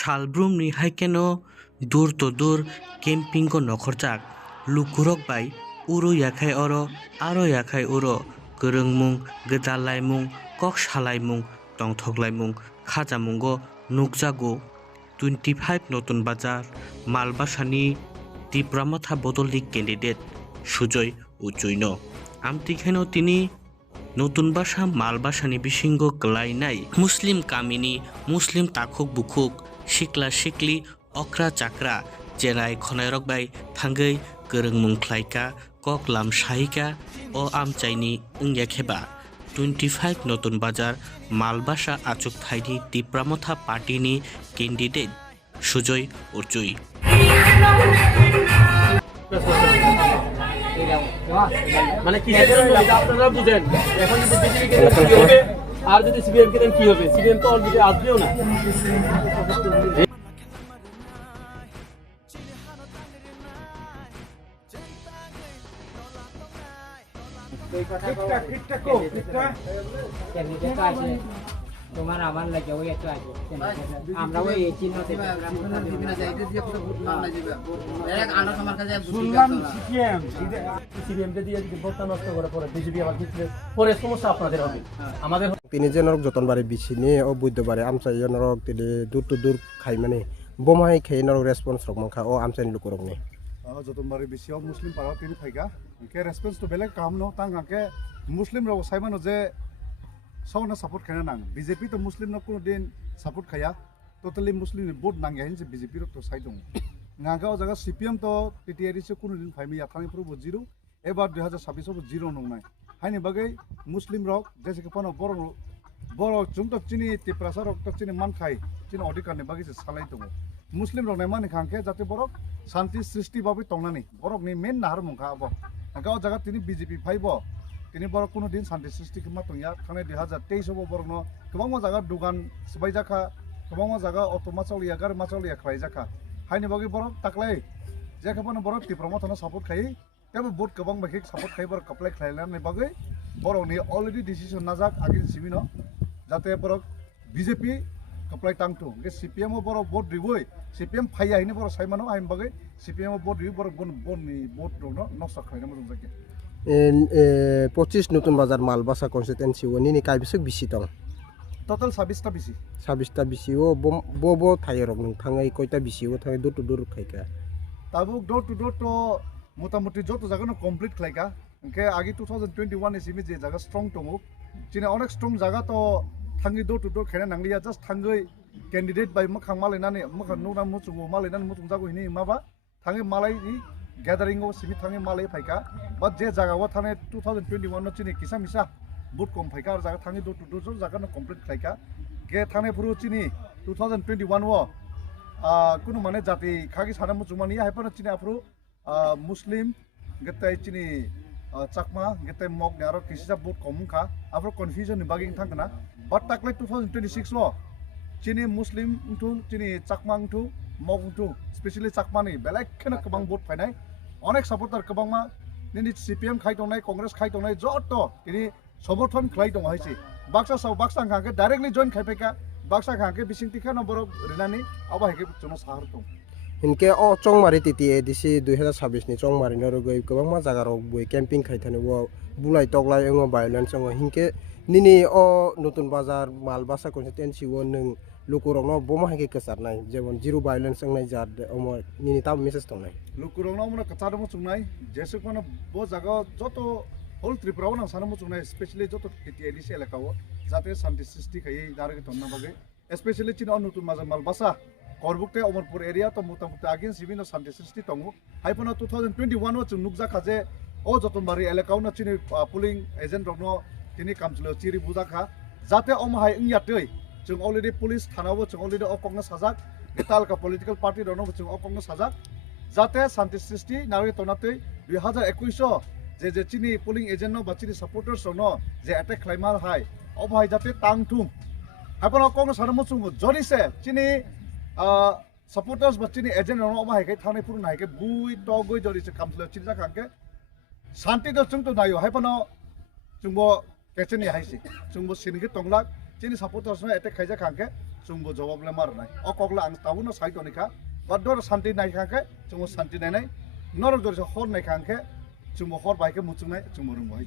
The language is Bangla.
Shalbrum ni haikeno dur to dur camping ko nokhorjak lukurok bai uro yakhai oro aro yakhai uro gorongmung gedalaimung kok salaimung tongthoklaimung khajamungo nukjago 25 Natun বাজার মালবাসানি Tipra Motha বদলি ক্যান্ডিডেট সুজয় উচৈন আমতিখানো তিনি নতুন বাসা মালবাসানি বিসিঙ্গ গ্লাইনাই মুসলিম কামিনী মুসলিম তাখুক বুখুক শিকলা শিকলি অক্রা চাকরা জেনাই খনায়রক বাই থাঙ্গৈ गोरोंमुं ख्लाइका কক লাম সাহিকা ও আমচাইনি উংয়াখেবা 25 নতুন বাজার মালবাসা আচুক থাইনি Tipra Motha পার্টিনি ক্যান্ডিডেট সুজয় উচৈ মানে কি আপনারা বুঝেন এখন যদি বিজেপি কে কি হবে আর যদি সিপিএম কে কি হবে সিপিএম তো অলরেডি আসবেও না তোমার আমার লাগে ওই একটু আছে আমরা ওই চিহ্ন থেকে তিনি যে নরক যতন বারে বিছি নিয়ে ও বুঝতে পারে আমচাই নরক তিনি দূর টু দূর খাই মানে বোমাই খেয়ে নরক রেসপন্স রকম খা ও আমচাই লুকুরক নে যতন বারে বিছি ও মুসলিম পাড়া তিনি ফাইগা কে রেসপন্স তো বেলেগ কাম ন তাং কে মুসলিম রক সাইমানো যে সৌনা সাপোর্ট খায় না বিজেপি তো মুসলিম না কোনো দিন সাপোর্ট খায়া টোটালি মুসলিম ভোট নাঙ্গে হিনছে বিজেপি তো সাই দং নাগাও জায়গা সিপিএম তো টিটিআরি সে কোনো দিন ফাইমি আথানিफ्रावबो জিরো এবার 2026 জিরো নংনাই হাইনি বাগै মুসলিম রক যেসে পানো বড় जों তো চিনি Tipra রক তো চিনি মানখাই চিনি অধিকারনি বাগै সালাই দङ মুসলিম রক নাইমানি খাংকে যাতে বড় শান্তি সৃষ্টি বাবে তংনানি বড়কনি মেন নাহার মুখা আবো নাগাও জায়গা তিনি বিজেপি ফাইবো তিনি বড় কোনো দিন শান্তি সৃষ্টি খামা তংয়া থানে 2023 বড় गोबां জায়গা দোকান সবাই জাখা गोबां জায়গা অটো মাচালিয়া গার মাচালিয়া খাই জাখা হাইনি বাগै বড় তাকলাই जेखापानो बरक Tipra Motha सापोर्ट खाई तेबो बहुत गोबां बाखि सापोर्ट खाई बरक कप्लाय खायलाने बागै बरकनि अलरेडी डिसिजन नाजाक आगिन सिमिनो जाते बरक बीजेपी कप्लाय तांथु के सीपीएम बरक भोट रिबोय सीपीएम फाया हिनि बरक साइमानो आइम बागै सीपीएम भोट रिबो बरक बननि भोट दनो नष्ट खायना मोजां जाके 25 নতুন বাজার মালবাসা কনস্টিটুয়েন্সি ওনি কাইবিসক বিসি দং टोटल 26 টা বিসি 26 টা বিসি ও বো থাইরক নং थाङै কয়টা বিসি ও थाङै দুট দুর খাইকা ताबुक डोर टू डोर तो मोटामुटी जो तो जगह कमप्लीट खालायगा उनके आगे 2021 एसिमी जे जगह स्ट्रंग दङो जिने अनेक स्ट्रंग जगह तो थांगी डोर टू डोर खायना नांलिया जस्ट थांगै कैंडिडेट बाय मखां मालायनानै मखां नौना मुचुगो मालायनानै मुचुं जागो हिनि माबा थांगे मालाय गैदारिंग सिमी थांगे मालाय फायका बट जे जगह थाने 2021 नो चिनि किसा मिसा बुट कम फायका आरो जगह थांगे डोर टू डोर जगह कमप्लीट खालायका गे थाने पुरो चिनि 2021 वो कुनु माने जाति खागी साना मुचुमानि हायपाना चिनि आफ्रो मुस्लिम गताय चिनि चाकमा गताय मग नारो किसिजा भोट कमखा आफ्रो कन्फ्यूजन नि बागिं थांगना बट ताकले 2026 लो चिनि मुस्लिम थु चिनि चाकमा थु मग थु स्पेशली चाकमानि बेलेग खेना गोबां भोट फायनाय अनेक सपोर्टार गोबांमा निनि सीपीएम खाय दंनाय कांग्रेस खाय दंनाय जत तिनि समर्थन खाय दं हायसि बाक्सा खाके डाइरेक्टली जॉइन खायफैका बाक्सा खाके बिसिंतिखा नम्बर रिनानि आबाहेके जोंनो साहार दं इनके ओ चंगमारी टीटीएडीसी 2026 नि चंगमारी नरगै गोबां मा जागा रक बय कैंपिं खायथाने वो बुलाय तगलाय एंगो वायलेंस एंगो हिनके निनि ओ नतुन बाजार मालबासा कन्स्टिट्युएन्सि वो नों लुकुरंनो बोमा हेके कसारनाय जेबन जिरो वायलेंस एंगनाय जाद अमो निनि ताम मेसेज दंनाय लुकुरंनो मना कचादमो चुंनाय जेसेखनो बो जागा जतो होल त्रिपुराव नां सानमो चुंनाय स्पेशली जतो टीटीएडीसी एलाकाव जाते शांति सृष्टि खायै दारगे तन्ना बागे स्पेशली चिनो नतुन बाजार मालबासा करबुकते अमरपुर एरिया तो मोटामुटी आगिन सिबिनो शांति सृष्टि दङ हायपना 2021 व जों नुकजाखा जे ओ जतनबारि एलाकावनो चिनि पुलिंग एजेन्ट रनो तिनि कामचलो चिरि बुजाखा जाते अमहाय इंयातै जों अलरेडी पुलिस थानावबो जों अलरेडी अकंग साजाक गेताल का पॉलिटिकल पार्टी रनो जों अकंग साजाक जाते शांति सृष्टि नारि तनातै 2021 जे चिनि पुलिंग एजेन्ट नो बाचिनि सपोर्टर्स रनो जे अटैक खालायमाल हाय अबहाय जाते तांथुम हायपना अकंग सारमो जों जरिसे चिनि सपोर्टर्स बच्चीनि एजेंट रनो अमाहायके थाने पुरु नायके बुई टगै जरिसे कामसले चिजा खांके शांति द जों तो नायो हायपना जोंबो केचेनि हायसि जोंबो सिनगे तंगलाक chini supporters na attack khaija khangke chungbo jawab le mar nai o kokla ang tabuno sai tonika bador santi nai khangke chungbo santi nai nai norok dorse hor nai khangke chungbo hor baike muchungnai chungbo rung bahai